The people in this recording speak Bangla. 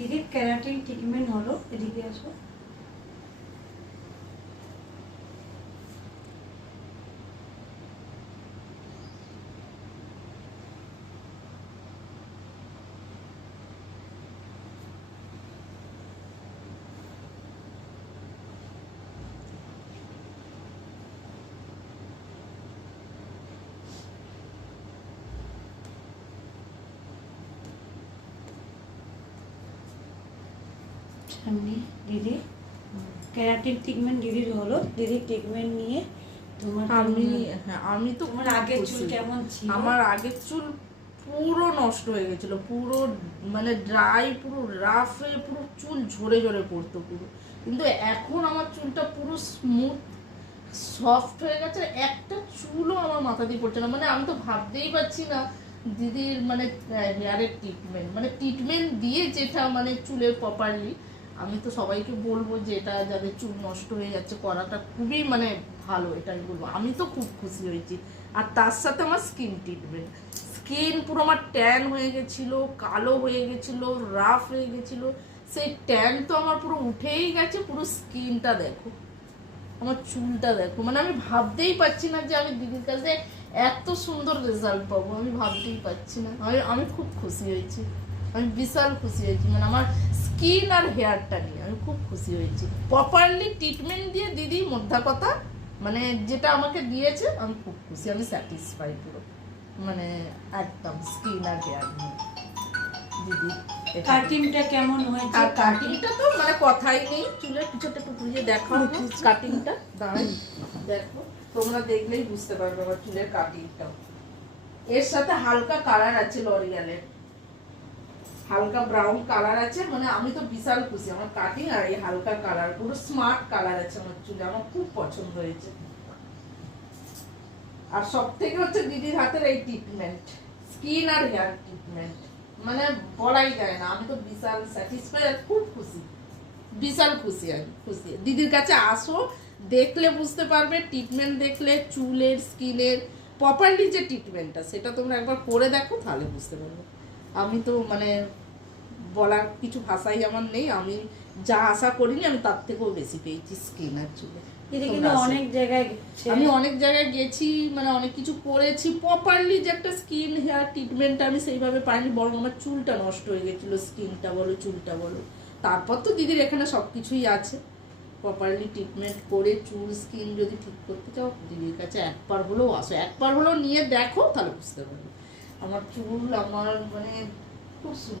দিদির ক্যারাটিন ট্রিটমেন্ট হলো, এদিকে আসো। সামনে দিদি ক্যারাটিন ট্রিটমেন্ট দিদির হলো। দিদির ট্রিটমেন্ট নিয়ে তোমার আমি তো তোমার আগের চুল কেমন ছিল? আমার আগের চুল পুরো নষ্ট হয়ে গেছিল, পুরো মানে ড্রাই, পুরো রাফ হয়ে পুরো চুল ঝরে ঝরে পড়তো পুরো। কিন্তু এখন আমার চুলটা পুরো স্মুথ সফট হয়ে গেছে, একটা চুলও আমার মাথা দিয়ে পড়ছে না। মানে আমি তো ভাবতেই পারছি না দিদির মানে হেয়ারের ট্রিটমেন্ট, মানে ট্রিটমেন্ট দিয়ে যেটা মানে চুলের প্রপারলি, আমি তো সবাইকে বলবো যে এটা যাদের চুল নষ্ট হয়ে যাচ্ছে করাটা খুবই মানে ভালো, এটাই বলবো। আমি তো খুব খুশি হয়েছি। আর তার সাথে আমার স্কিন ট্রিটমেন্ট, স্কিন পুরো আমার ট্যান হয়ে গেছিলো, কালো হয়ে গেছিলো, রাফ হয়ে গেছিলো, সেই ট্যান তো আমার পুরো উঠেই গেছে। পুরো স্কিনটা দেখো, আমার চুলটা দেখো, মানে আমি ভাবতেই পারছি না যে আমি দিদির কাছে এত সুন্দর রেজাল্ট পাবো, আমি ভাবতেই পারছি না। আমি খুব খুশি হয়েছি, আমি বিশাল খুশি হয়েছি। মানে আমার স্কিন আর হেয়ারটা নিয়ে আমি খুব খুশি হয়েছি। প্রপারলি ট্রিটমেন্ট দিয়ে দিদি মোদ্দা কথা মানে যেটা আমাকে দিয়েছে, আমি খুব খুশি, আমি স্যাটিসফাই পুরো, মানে একদম স্কিন আর হেয়ার নিয়ে। দিদি কাটিংটা কেমন হয়েছে? আর কাটিংটা তো মানে কথাই নেই, চুলের পিছনটা একটু ঘুরিয়ে দেখাও কাটিংটা, দাঁড়াই দেখো, তোমরা দেখলেই বুঝতে পারবে আমার চুলের কাটিংটাও। এর সাথে হালকা কালার আছে, লরিয়ালের হালকা ব্রাউন কালার আছে, মানে আমি তো বিশাল খুশি। আমার কাটিং আর এই হালকা কালার, পুরো স্মার্ট কালার আছে আমার চুলে, আমার খুব পছন্দ হয়েছে। আর সব থেকে হচ্ছে দিদির হাতের এই ট্রিটমেন্ট, স্কিন আর হেয়ার ট্রিটমেন্ট, মানে বলাই যায় না। আমি তো বিশাল স্যাটিসফাই আর খুব খুশি, বিশাল খুশি। আমি খুশি, দিদির কাছে আসো, দেখলে বুঝতে পারবে। ট্রিটমেন্ট দেখলে চুলের স্কিনের প্রপারলি যে ট্রিটমেন্টটা, সেটা তোমরা একবার করে দেখো, তাহলে বুঝতে পারবে। আমি তো মানে বলার কিছু ভাষাই আমার নেই। আমি যা আশা করিনি, আমি তার থেকেও বেশি পেয়েছি স্কিন আর চুলে। অনেক জায়গায় আমি অনেক জায়গায় গেছি, মানে অনেক কিছু করেছি, প্রপারলি যে একটা স্কিন হেয়ার ট্রিটমেন্ট আমি সেইভাবে পাইনি, বরং আমার চুলটা নষ্ট হয়ে গেছিলো, স্কিনটা বলো চুলটা বলো। তারপর তো দিদির এখানে সব কিছুই আছে। প্রপারলি ট্রিটমেন্ট করে চুল স্কিন যদি ঠিক করতে চাও, দিদির কাছে একবার হলেও আসো, একবার হলেও নিয়ে দেখো, তাহলে বুঝতে পারবে। আমার চুল আমার মানে খুব